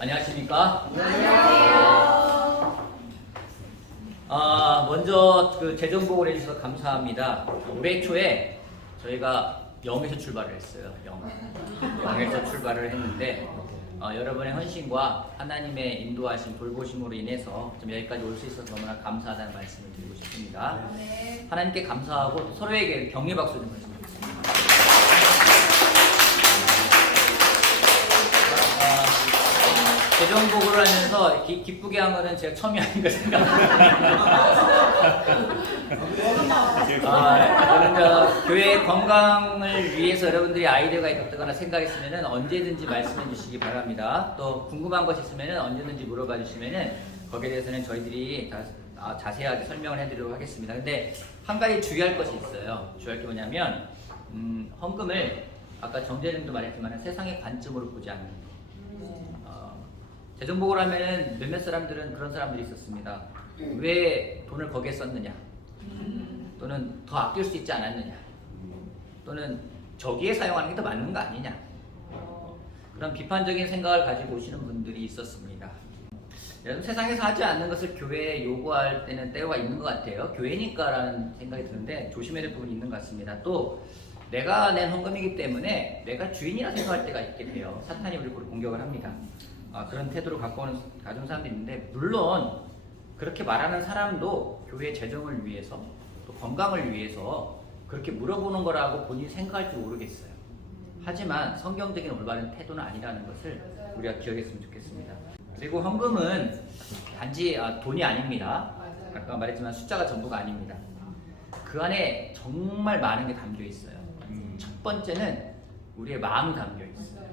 안녕하십니까? 안녕하세요. 먼저 재정복을 해주셔서 감사합니다. 올해 초에 저희가 0에서 출발을 했어요. 0에서 출발을 했는데 여러분의 헌신과 하나님의 인도하심, 돌보심으로 인해서 좀 여기까지 올 수 있어서 너무나 감사하다는 말씀을 드리고 싶습니다. 네. 하나님께 감사하고 서로에게 격려 박수 좀 해주시면 좋겠습니다. 재정복을 하면서 기쁘게 한 거는 제가 처음이 아닌가 생각합니다. 저는 교회 건강을 위해서 여러분들이 아이디어가 있다거나 생각했으면 언제든지 말씀해 주시기 바랍니다. 또 궁금한 것이 있으면 언제든지 물어봐 주시면 거기에 대해서는 저희들이 다 자세하게 설명을 해드리도록 하겠습니다. 근데 한 가지 주의할 것이 있어요. 주의할 게 뭐냐면 헌금을 아까 정재림도 말했지만 세상의 관점으로 보지 않는 거. 재정복을 하면은 몇몇 사람들은 그런 사람들이 있었습니다. 왜 돈을 거기에 썼느냐? 또는 더 아낄 수 있지 않았느냐? 또는 저기에 사용하는 게 더 맞는 거 아니냐? 그런 비판적인 생각을 가지고 오시는 분들이 있었습니다. 여러분, 세상에서 하지 않는 것을 교회에 요구할 때는 때가 있는 것 같아요. 교회니까라는 생각이 드는데 조심해야 될 부분이 있는 것 같습니다. 또 내가 낸 헌금이기 때문에 내가 주인이라 생각할 때가 있게 돼요. 사탄이 우리 공격을 합니다. 그런 태도를 가져온 사람도 있는데, 물론 그렇게 말하는 사람도 교회 재정을 위해서 또 건강을 위해서 그렇게 물어보는 거라고 본인이 생각할지 모르겠어요. 하지만 성경적인 올바른 태도는 아니라는 것을 우리가 기억했으면 좋겠습니다. 그리고 헌금은 단지 돈이 아닙니다. 아까 말했지만 숫자가 전부가 아닙니다. 그 안에 정말 많은 게 담겨 있어요. 첫 번째는 우리의 마음이 담겨 있어요.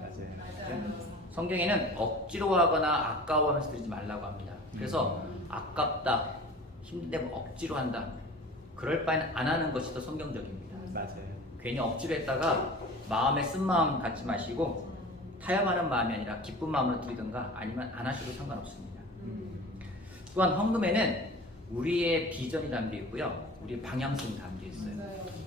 성경에는 억지로 하거나 아까워하면서 드리지 말라고 합니다. 그래서 아깝다, 힘든데 뭐 억지로 한다, 그럴 바에는 안 하는 것이 더 성경적입니다. 맞아요. 괜히 억지로 했다가 마음에 쓴 마음 갖지 마시고 타협하는 마음이 아니라 기쁜 마음으로 드리든가 아니면 안 하셔도 상관없습니다. 또한 헌금에는 우리의 비전이 담겨 있고요, 우리의 방향성이 담겨 있어요.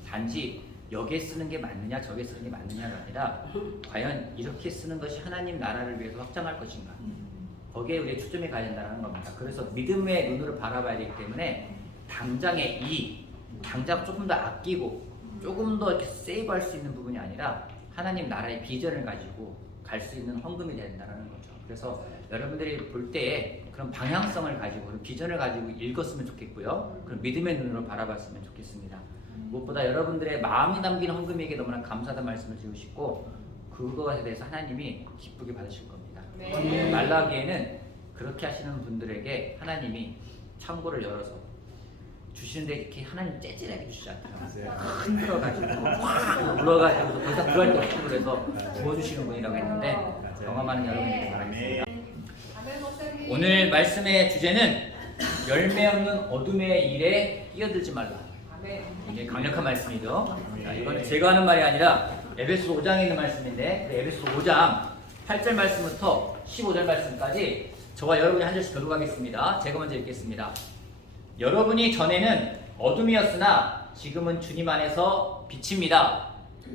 단지 여기에 쓰는 게 맞느냐 저기에 쓰는 게 맞느냐가 아니라 과연 이렇게 쓰는 것이 하나님 나라를 위해서 확장할 것인가, 거기에 우리의 초점이 가야 된다는 겁니다. 그래서 믿음의 눈으로 바라봐야 되기 때문에 당장의 당장 조금 더 아끼고 조금 더 이렇게 세이브할 수 있는 부분이 아니라 하나님 나라의 비전을 가지고 갈 수 있는 헌금이 된다는 거죠. 그래서 여러분들이 볼 때에 그런 방향성을 가지고 그런 비전을 가지고 읽었으면 좋겠고요, 그런 믿음의 눈으로 바라봤으면 좋겠습니다. 무엇보다 여러분들의 마음이 담긴 헌금에게 너무나 감사하다는 말씀을 드리고 싶고, 그것에 대해서 하나님이 기쁘게 받으실 겁니다. 네. 말라기에는 그렇게 하시는 분들에게 하나님이 창고를 열어서 주시는데 이렇게 하나님 째질하게 주시지 않아요. 흔들어가지고 확 눌러가지고 더 이상 들어갈 데 없고 그래서 부어주시는 분이라고 했는데 경험하는 여러분들 바라겠습니다. 오늘 말씀의 주제는 열매 없는 어둠의 일에 끼어들지 말라. 굉장히 강력한 말씀이죠. 이건 제가 하는 말이 아니라 에베소 5장에 있는 말씀인데, 에베소 5장 8절 말씀부터 15절 말씀까지 저와 여러분이 한 절씩 교독하겠습니다. 제가 먼저 읽겠습니다. 여러분이 전에는 어둠이었으나 지금은 주님 안에서 빛입니다.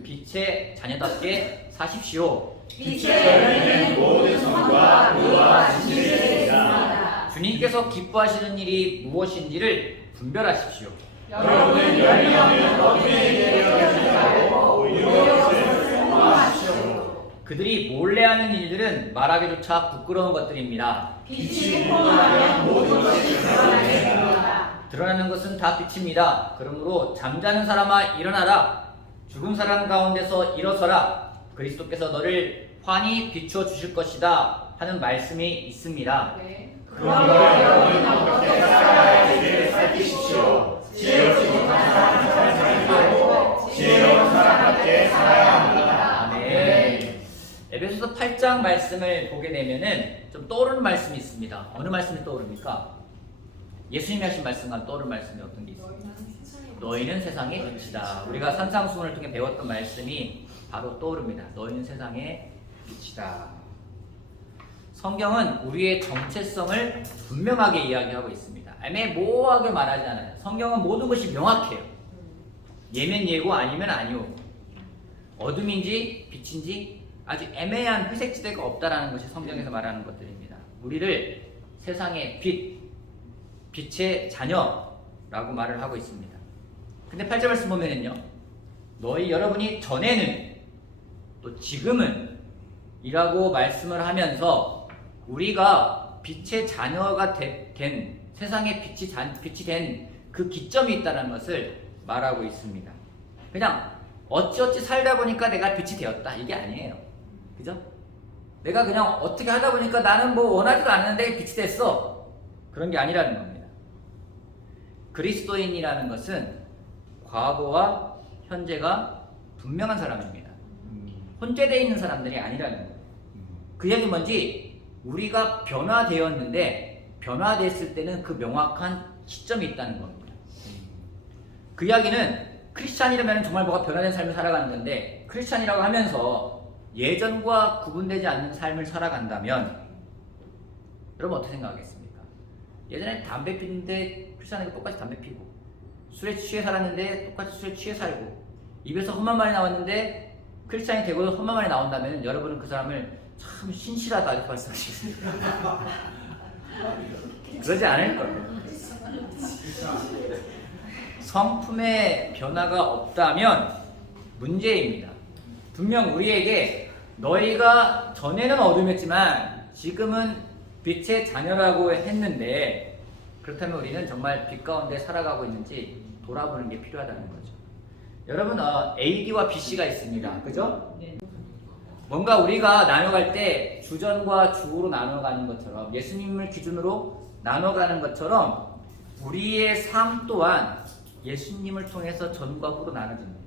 빛의 자녀답게 사십시오. 빛의 모든 성과 의와 진실이 있습니다. 주님께서 기뻐하시는 일이 무엇인지를 분별하십시오. 여러분은 열매 없는 어둠의 일에 끼어들지 말고 오히려 빛을 선호하십시오. 그들이 몰래 하는 일들은 말하기조차 부끄러운 것들입니다. 빛이 폭로하면 모든 것이 드러나게 됩니다. 드러나는 것은 다 빛입니다. 그러므로 잠자는 사람아 일어나라. 죽은 사람 가운데서 일어서라. 그리스도께서 너를 환히 비추어 주실 것이다 하는 말씀이 있습니다. 그러므로 여러분은 어떻게 살아야 할지를 살피십시오. 지혜롭지 못한 사람은 살지 말고 지혜로운 사람답게 살아야 합니다. 아멘. 에베소서 8장 말씀을 보게 되면은 좀 떠오르는 말씀이 있습니다. 어느 말씀이 떠오릅니까? 예수님이 하신 말씀과 떠오르는 말씀이 어떤 게 있습니까? 너희는 세상의 빛이다. 우리가 산상수훈을 통해 배웠던 말씀이 바로 떠오릅니다. 너희는 세상의 빛이다. 성경은 우리의 정체성을 분명하게 이야기하고 있습니다. 애매모호하게 말하지 않아요. 성경은 모든 것이 명확해요. 예면 예고 아니면 아니오. 어둠인지 빛인지 아주 애매한 회색지대가 없다라는 것이 성경에서 말하는 것들입니다. 우리를 세상의 빛의 자녀라고 말을 하고 있습니다. 근데 8절 말씀 보면은요, 여러분이 전에는 또 지금은 이라고 말씀을 하면서 우리가 빛의 자녀가 된 세상의 빛이 된 그 기점이 있다는 것을 말하고 있습니다. 그냥 어찌어찌 살다 보니까 내가 빛이 되었다, 이게 아니에요. 그죠? 내가 그냥 어떻게 하다 보니까 나는 뭐 원하지도 않는데 빛이 됐어, 그런 게 아니라는 겁니다. 그리스도인이라는 것은 과거와 현재가 분명한 사람입니다. 혼재되어 있는 사람들이 아니라는 거예요. 그 얘기는 뭔지, 우리가 변화되었는데 변화됐을 때는 그 명확한 시점이 있다는 겁니다. 그 이야기는 크리스찬이라면 정말 뭐가 변화된 삶을 살아가는 건데, 크리스찬이라고 하면서 예전과 구분되지 않는 삶을 살아간다면 여러분 어떻게 생각하겠습니까? 예전에 담배 피는데 크리스찬에게 똑같이 담배 피고, 술에 취해 살았는데 똑같이 술에 취해 살고, 입에서 험한 말이 나왔는데 크리스찬이 되고 험한 말이 나온다면 여러분은 그 사람을 참 신실하다 이렇게 말씀하시겠습니까? 그러지 않을 거예요. 성품의 변화가 없다면 문제입니다. 분명 우리에게 너희가 전에는 어둠이었지만 지금은 빛의 자녀라고 했는데, 그렇다면 우리는 정말 빛 가운데 살아가고 있는지 돌아보는 게 필요하다는 거죠. 여러분, AD와 BC가 있습니다. 그죠? 뭔가 우리가 나눠갈 때 주전과 주후로 나눠가는 것처럼, 예수님을 기준으로 나눠가는 것처럼 우리의 삶 또한 예수님을 통해서 전과 후로 나눠집니다.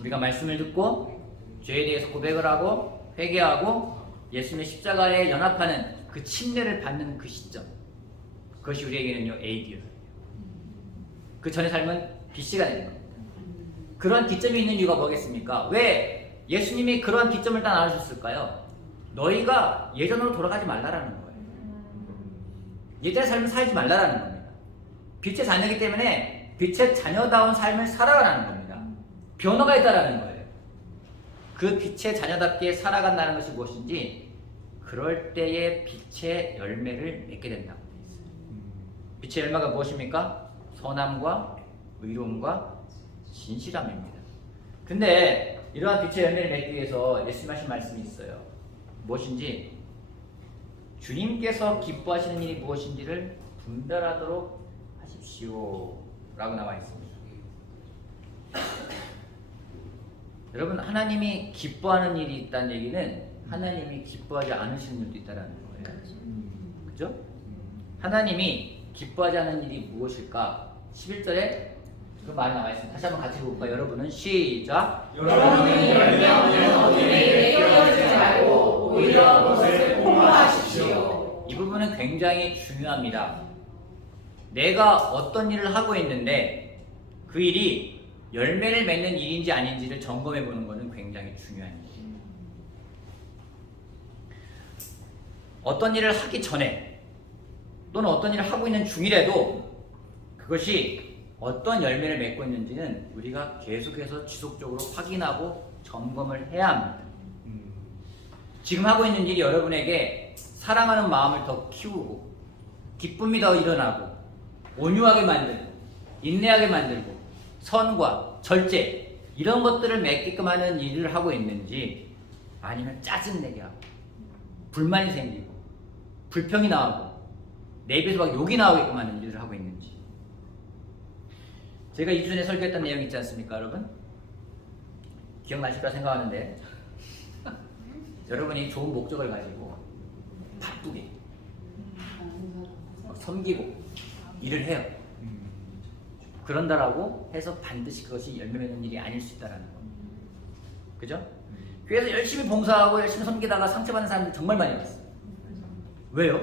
우리가 말씀을 듣고 죄에 대해서 고백을 하고 회개하고 예수님의 십자가에 연합하는 그 침례를 받는 그 시점, 그것이 우리에게는요 AD예요. 그 전의 삶은 BC가 되는 겁니다. 그런 기점이 있는 이유가 뭐겠습니까? 왜 예수님이 그런 기점을 다 나누셨을까요? 너희가 예전으로 돌아가지 말라라는 거예요. 예전의 삶을 살지 말라라는 겁니다. 빛의 자녀이기 때문에 빛의 자녀다운 삶을 살아가라는 겁니다. 변화가 있다라는 거예요. 그 빛의 자녀답게 살아간다는 것이 무엇인지, 그럴 때에 빛의 열매를 맺게 된다고 되어 있어요. 빛의 열매가 무엇입니까? 선함과 의로움과 진실함입니다. 근데 이러한 빛의 열매를 맺기 위해서 예수님 하신 말씀이 있어요. 무엇인지, 주님께서 기뻐하시는 일이 무엇인지를 분별하도록 하십시오 라고 나와 있습니다. 여러분, 하나님이 기뻐하는 일이 있다는 얘기는 하나님이 기뻐하지 않으시는 일도 있다는 거예요. 그죠? 하나님이 기뻐하지 않는 일이 무엇일까? 11절에 그 말이 나와 있습니다. 다시 한번 같이 볼까요? 여러분은 시작. 여러분은 열매 없는 어둠에 일에 끼어들지 말고 오히려 그것을 포기하십시오. 이 부분은 굉장히 중요합니다. 내가 어떤 일을 하고 있는데 그 일이 열매를 맺는 일인지 아닌지를 점검해 보는 것은 굉장히 중요한 일이에요. 어떤 일을 하기 전에 또는 어떤 일을 하고 있는 중이라도 그것이 어떤 열매를 맺고 있는지는 우리가 계속해서 지속적으로 확인하고 점검을 해야 합니다. 지금 하고 있는 일이 여러분에게 사랑하는 마음을 더 키우고 기쁨이 더 일어나고 온유하게 만들고 인내하게 만들고 선과 절제 이런 것들을 맺게끔 하는 일을 하고 있는지, 아니면 짜증내게 하고 불만이 생기고 불평이 나오고 내 입에서 막 욕이 나오게끔 하는 일을 하고 있는지. 제가 2주 전에 설교했던 내용 있지 않습니까, 여러분? 기억나실 거라 생각하는데 여러분이 좋은 목적을 가지고 바쁘게 섬기고 일을 해요. 그런다라고 해서 반드시 그것이 열매 맺는 일이 아닐 수 있다는 겁니다. 그죠? 교회에서 열심히 봉사하고 열심히 섬기다가 상처받는 사람들이 정말 많이 봤어요. 왜요?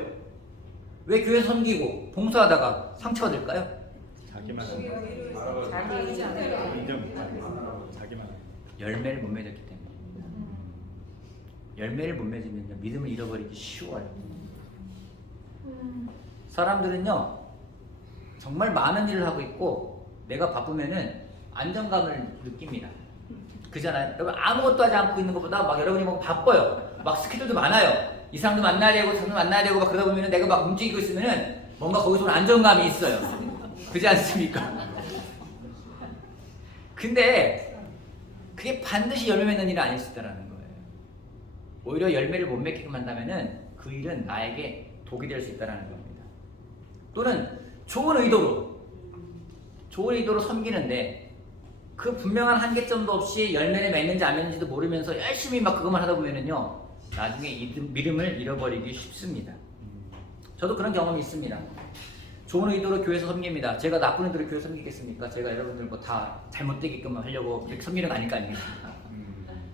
왜 교회에서 섬기고 봉사하다가 상처받을까요? 자기만 자기 인정 못하고 자기만 열매를 못 맺었기 때문에. 열매를 못 맺으면 믿음을 잃어버리기 쉬워요. 사람들은요 정말 많은 일을 하고 있고 내가 바쁘면은 안정감을 느낍니다. 그잖아요. 여러분 아무것도 하지 않고 있는 것보다 막 여러분이 뭐 바빠요. 막 스케줄도 많아요. 이 사람도 만나야 되고 저 사람도 만나야 되고 막 그러다 보면은 내가 막 움직이고 있으면은 뭔가 거기서 안정감이 있어요. 그렇지 않습니까? 근데 그게 반드시 열매 맺는 일은 아닐 수 있다는 거예요. 오히려 열매를 못 맺게 만나면은 그 일은 나에게 독이 될 수 있다는 겁니다. 또는 좋은 의도로 섬기는데 그 분명한 한계점도 없이 열매를 맺는지 안 맺는지도 모르면서 열심히 막 그것만 하다 보면은요 나중에 믿음을 잃어버리기 쉽습니다. 저도 그런 경험이 있습니다. 좋은 의도로 교회에서 섬깁니다. 제가 나쁜 의도로 교회 섬기겠습니까? 제가 여러분들 뭐 다 잘못되게끔 하려고 그렇게 섬기는 거 아닐까 아니겠습니까?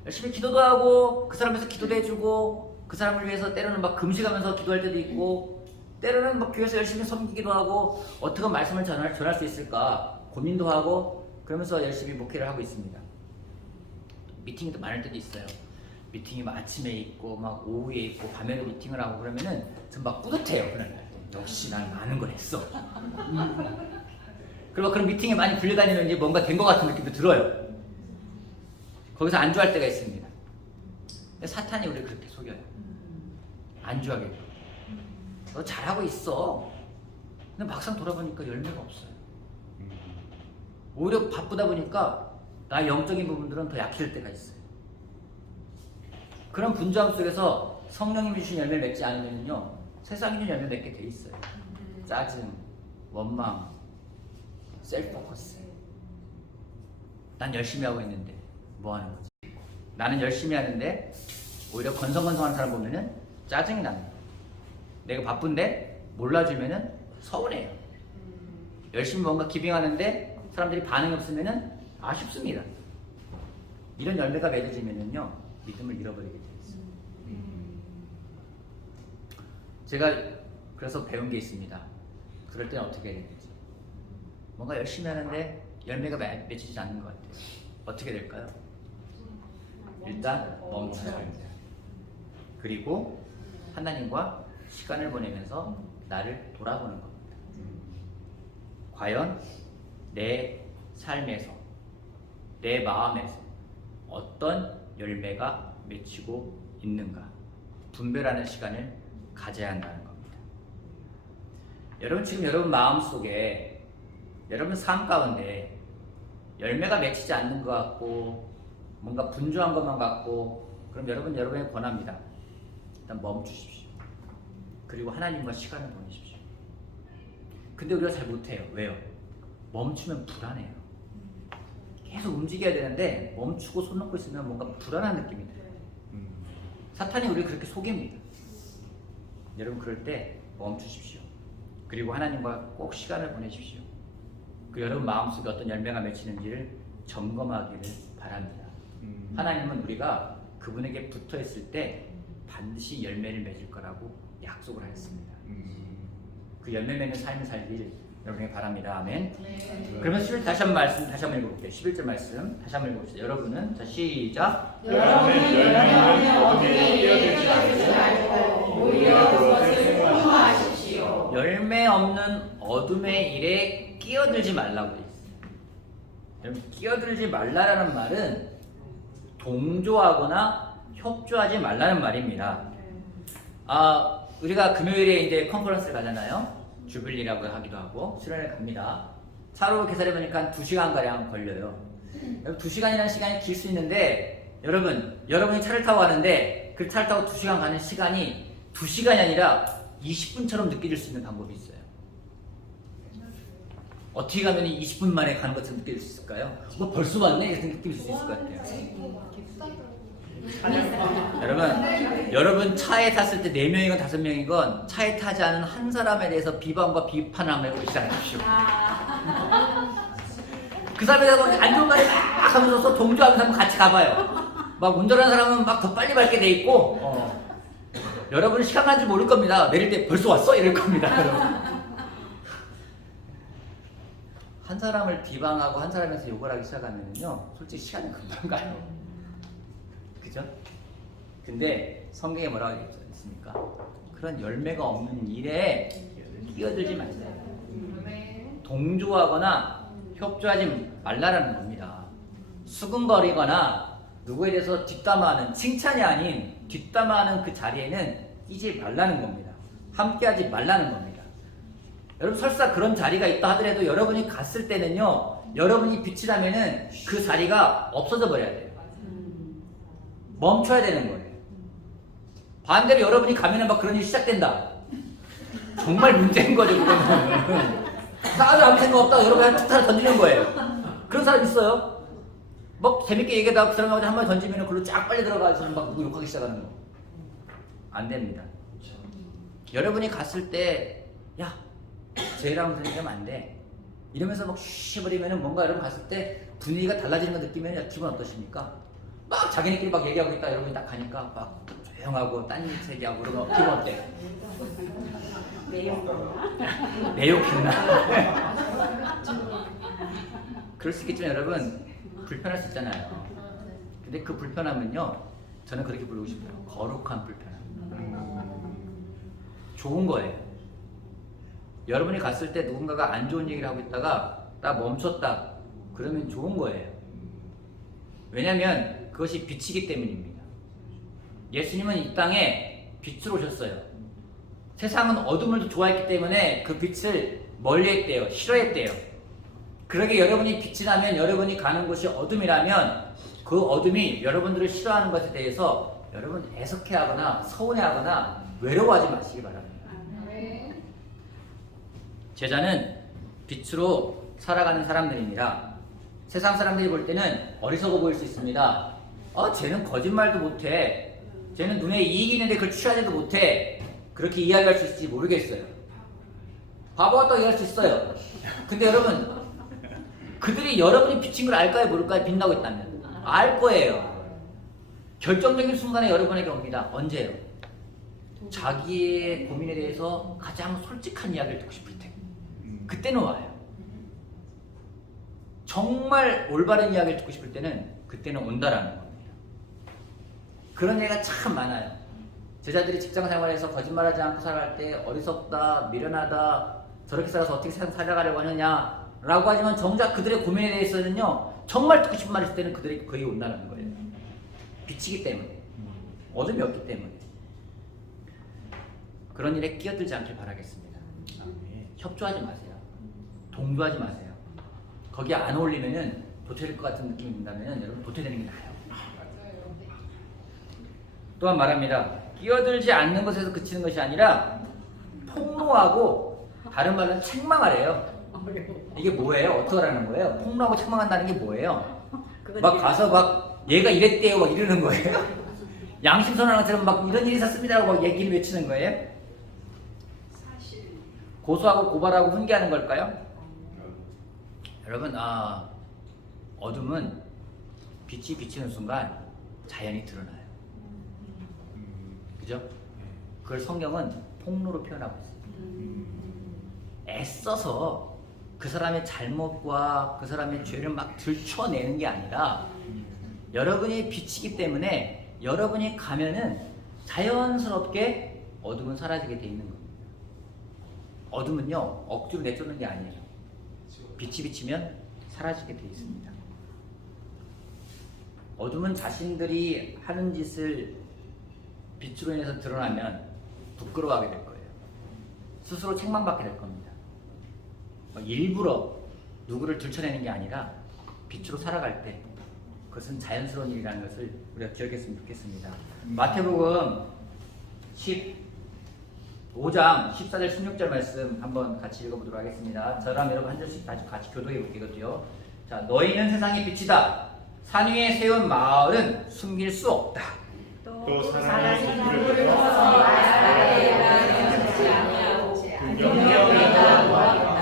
열심히 기도도 하고 그 사람 위해서 기도도 해주고 그 사람을 위해서 때로는 막 금식하면서 기도할 때도 있고 때로는 막 교회에서 열심히 섬기기도 하고 어떻게 말씀을 전할 수 있을까 고민도 하고 그러면서 열심히 목회를 하고 있습니다. 미팅도 많을 때도 있어요. 미팅이 막 아침에 있고 막 오후에 있고 밤에도 미팅을 하고 그러면은 전 막 뿌듯해요. 그날 역시 난 많은 걸 했어. 그리고 그런 미팅에 많이 불려다니면 이제 뭔가 된 것 같은 느낌도 들어요. 거기서 안주할 때가 있습니다. 근데 사탄이 우리를 그렇게 속여요. 안주하게. 너 잘하고 있어. 근데 막상 돌아보니까 열매가 없어요. 오히려 바쁘다 보니까 나의 영적인 부분들은 더 약해질 때가 있어요. 그런 분주함 속에서 성령님이 주신 열매를 맺지 않으면요 세상이 주신 열매를 맺게 돼 있어요. 짜증, 원망, 셀프포커스. 난 열심히 하고 있는데 뭐 하는 거지? 나는 열심히 하는데 오히려 건성건성하는 사람 보면은 짜증이 납니다. 내가 바쁜데 몰라주면은 서운해요. 열심히 뭔가 기빙하는데 사람들이 반응이 없으면은 아쉽습니다. 이런 열매가 맺어지면은요 믿음을 잃어버리게 돼요. 제가 그래서 배운 게 있습니다. 그럴 때는 어떻게 해야 되는지. 뭔가 열심히 하는데 열매가 맺히지 않는 것 같아요. 어떻게 될까요? 일단 멈춰야 됩니다. 그리고 하나님과 시간을 보내면서 나를 돌아보는 겁니다. 과연 내 삶에서, 내 마음에서 어떤 열매가 맺히고 있는가 분별하는 시간을 가져야 한다는 겁니다. 여러분 지금 여러분 마음속에 여러분 삶 가운데 열매가 맺히지 않는 것 같고 뭔가 분주한 것만 같고 그럼 여러분에게 권합니다. 일단 멈추십시오. 그리고 하나님과 시간을 보내십시오. 근데 우리가 잘 못해요. 왜요? 멈추면 불안해요. 계속 움직여야 되는데 멈추고 손 놓고 있으면 뭔가 불안한 느낌이 들어요. 사탄이 우리를 그렇게 속입니다. 여러분 그럴 때 멈추십시오. 그리고 하나님과 꼭 시간을 보내십시오. 그 여러분 마음속에 어떤 열매가 맺히는지를 점검하기를 바랍니다. 하나님은 우리가 그분에게 붙어있을 때 반드시 열매를 맺을 거라고 약속을 하셨습니다. 그 열매 맺는 삶을 살길 여러분에게 바랍니다. 아멘. 그러면 11절 다시 한번 읽어볼게요. 11절 말씀 다시 한번 읽어봅시다. 여러분은 자 시작. 여러분은 열매는 어둠에 끼어들지 않고 오히려 그것을 생각하십시오. 열매 없는 어둠의 일에 끼어들지 말라고 돼 있어요. 여러분 끼어들지 말라라는 말은 동조하거나 협조하지 말라는 말입니다. 우리가 금요일에 이제 컨퍼런스를 가잖아요. 주빌리라고 하기도 하고 수련회 갑니다. 차로 계산해 보니까 2시간 가량 걸려요. 2시간이라는 시간이 길 수 있는데 여러분이 차를 타고 가는데 그 차를 타고 2시간 가는 시간이 2시간이 아니라 20분처럼 느껴질 수 있는 방법이 있어요. 어떻게 가면 20분 만에 가는 것처럼 느껴질 수 있을까요? 뭐 벌써 왔네? 이렇게 느낄 수 있을 것 같아요. 여러분 차에 탔을 때 4명이건 5명이건 차에 타지 않은 한 사람에 대해서 비방과 비판을 한번 해보지 않으십시오. 그 사람에 대해서 안 좋은 말이 막 하면서 동조하면서 한번 같이 가봐요. 막 운전하는 사람은 막 더 빨리 밟게 돼 있고 여러분은 시간 가는 줄 모를 겁니다. 내릴 때 벌써 왔어? 이럴 겁니다. 여러분. 한 사람을 비방하고 한 사람에서 욕을 하기 시작하면요 솔직히 시간이 금방 가요. 그죠? 근데 성경에 뭐라고 했습니까? 그런 열매가 없는 일에 끼어들지 마세요. 동조하거나 협조하지 말라라는 겁니다. 수근거리거나 누구에 대해서 뒷담화하는 칭찬이 아닌 뒷담화하는 그 자리에는 끼지 말라는 겁니다. 함께하지 말라는 겁니다. 여러분 설사 그런 자리가 있다 하더라도 여러분이 갔을 때는요, 여러분이 빛이라면은 그 자리가 없어져 버려야 돼요. 멈춰야 되는 거예요. 반대로 여러분이 가면은 막 그런 일이 시작된다. 정말 문제인 거죠, 그거는. 나도 아무 생각 없다가 여러분이 한 툭 하나 던지는 거예요. 그런 사람 있어요? 뭐 재밌게 얘기하다가 그 사람한테 한 번 던지면 그걸로 쫙 빨리 들어가서 막 누구 욕하기 시작하는 거. 안 됩니다. 여러분이 갔을 때, 야, 쟤랑 그런 얘기하면 안 돼. 이러면서 막 쉬버리면은 뭔가 여러분 갔을 때 분위기가 달라지는 거 느끼면 기분 어떠십니까? 막 자기네끼리 막 얘기하고 있다 여러분이 딱 가니까 막 조용하고 딴짓 얘기하고 그러면 기분 어때? 내 욕했나? 그럴 수 있겠지만 여러분 불편할 수 있잖아요. 근데 그 불편함은요, 저는 그렇게 부르고 싶어요. 거룩한 불편함. 좋은 거예요. 여러분이 갔을 때 누군가가 안 좋은 얘기를 하고 있다가 딱 멈췄다. 그러면 좋은 거예요. 왜냐하면 그것이 빛이기 때문입니다. 예수님은 이 땅에 빛으로 오셨어요. 세상은 어둠을 좋아했기 때문에 그 빛을 멀리했대요. 싫어했대요. 그러게 여러분이 빛이라면, 여러분이 가는 곳이 어둠이라면 그 어둠이 여러분들을 싫어하는 것에 대해서 여러분 애석해하거나 서운해하거나 외로워하지 마시기 바랍니다. 제자는 빛으로 살아가는 사람들입니다. 세상 사람들이 볼 때는 어리석어 보일 수 있습니다. 쟤는 거짓말도 못해. 쟤는 눈에 이익이 있는데 그걸 취하지도 못해. 그렇게 이야기할 수 있을지 모르겠어요. 바보 같다고 이해할 수 있어요. 근데 여러분, 그들이 여러분이 비친 걸 알까요? 모를까요? 빛나고 있다면 알 거예요. 결정적인 순간에 여러분에게 옵니다. 언제요? 자기의 고민에 대해서 가장 솔직한 이야기를 듣고 싶을 때, 그때는 와요. 정말 올바른 이야기를 듣고 싶을 때는 그때는 온다라는 겁니다. 그런 얘기가 참 많아요. 제자들이 직장 생활에서 거짓말하지 않고 살아갈 때 어리석다, 미련하다, 저렇게 살아서 어떻게 세상 살아가려고 하느냐 라고 하지만 정작 그들의 고민에 대해서는요, 정말 듣고 싶은 말이 있을 때는 그들이 거의 온다는 거예요. 빛이기 때문에, 어둠이 없기 때문에. 그런 일에 끼어들지 않길 바라겠습니다. 협조하지 마세요. 동조하지 마세요. 거기에 안 어울리면은 도태될 것 같은 느낌이 든다면 여러분 도태되는 게 나아요. 또한 말합니다. 끼어들지 않는 것에서 그치는 것이 아니라 폭로하고, 다른 말은 책망하래요. 이게 뭐예요? 어떻게 하라는 거예요? 폭로하고 책망한다는 게 뭐예요? 막 가서 막 얘가 이랬대요 막 이러는 거예요? 양심선언하는 것처럼 막 이런 일이 있었습니다라고 막 얘기를 외치는 거예요? 고소하고 고발하고 훈계하는 걸까요? 여러분, 어둠은 빛이 비치는 순간 자연이 드러나요. 그죠? 그걸 성경은 폭로로 표현하고 있어요. 애써서 그 사람의 잘못과 그 사람의 죄를 막 들춰내는 게 아니라 여러분이 빛이기 때문에 여러분이 가면은 자연스럽게 어둠은 사라지게 돼 있는 겁니다. 어둠은요, 억지로 내쫓는 게 아니에요. 빛이 비치면 사라지게 돼 있습니다. 어둠은 자신들이 하는 짓을 빛으로 인해서 드러나면 부끄러워하게 될 거예요. 스스로 책망받게 될 겁니다. 일부러 누구를 들춰내는 게 아니라 빛으로 살아갈 때 그것은 자연스러운 일이라는 것을 우리가 기억했으면 좋겠습니다. 마태복음 15장 14절 16절 말씀 한번 같이 읽어보도록 하겠습니다. 저랑 여러분 한 절씩 같이 교독해 볼게요. 자, 너희는 세상의 빛이다. 산 위에 세운 마을은 숨길 수 없다. 또 사랑의 빛을 비춰서 말하지 아니하고 긍정적이다 무하겠다.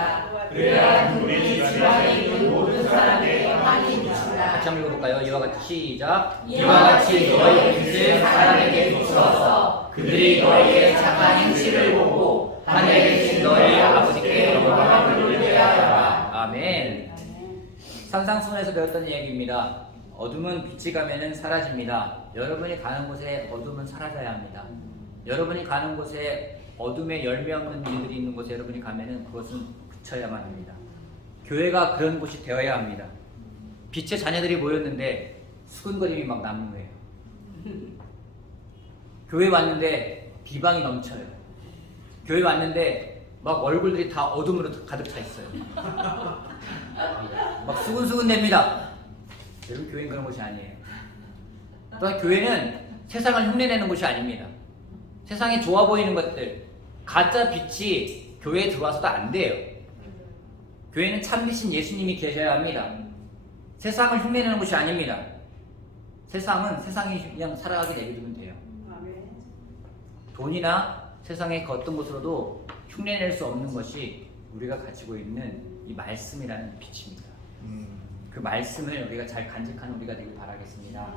그래야 우리 집안에 있는 모든 사람에게 환히 비춘다. 같이 한번 읽어볼까요? 이와 같이 시작. 이와 같이 너희의 빛을 사람에게 비추어서 그들이 너희의 착한 행실을 보고 하늘에 계신 너희 아버지께 영광을 돌리게 하여라. 아멘. 산상수훈에서 배웠던 이야기입니다. 어둠은 빛이 가면은 사라집니다. 여러분이 가는 곳에 어둠은 사라져야 합니다. 여러분이 가는 곳에 어둠의 열매 없는 일들이 있는 곳에 여러분이 가면은 그것은 그쳐야만 합니다. 교회가 그런 곳이 되어야 합니다. 빛의 자녀들이 모였는데 수근거림이 막 남는 거예요. 교회 왔는데 비방이 넘쳐요. 교회 왔는데 막 얼굴들이 다 어둠으로 가득 차 있어요. 막 수근수근 냅니다. 여러분, 교회는 그런 곳이 아니에요. 또한 교회는 세상을 흉내내는 곳이 아닙니다. 세상에 좋아 보이는 것들, 가짜 빛이 교회에 들어와서도 안 돼요. 교회는 참빛인 예수님이 계셔야 합니다. 세상을 흉내내는 곳이 아닙니다. 세상은 세상이 그냥 살아가게 내비두면 돼요. 돈이나 세상의 그 어떤 것으로도 흉내낼 수 없는 것이 우리가 가지고 있는 이 말씀이라는 빛입니다. 그 말씀을 우리가 잘 간직하는 우리가 되길 바라겠습니다.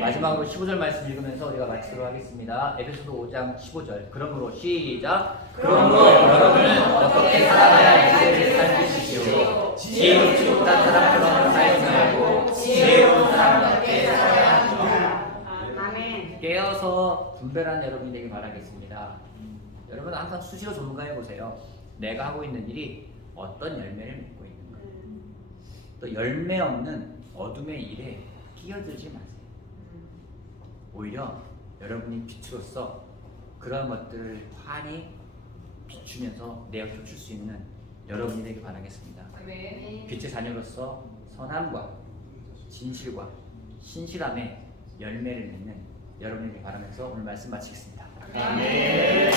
마지막으로 15절 말씀 읽으면서 우리가 마치도록 하겠습니다. 에베소서 5장 15절. 그러므로 시작. 그러므로 여러분은 어떻게 살아가야 인생을 살피시오. 지혜롭지 못한 사람처럼 살지 말고 지혜로운 사람답게 살아야 합니다. 아멘. 깨어서 분별하는 여러분이 되길 바라겠습니다. 여러분 항상 수시로 점검해 보세요. 내가 하고 있는 일이 어떤 열매를 맺고 있는가. 또 열매 없는 어둠의 일에 끼어들지 마세요. 오히려 여러분이 빛으로서 그런 것들을 환히 비추면서 내어 펼칠 수 있는 여러분이 되길 바라겠습니다. 빛의 자녀로서 선함과 진실과 신실함의 열매를 맺는 여러분이 되길 바라면서 오늘 말씀 마치겠습니다. 아멘.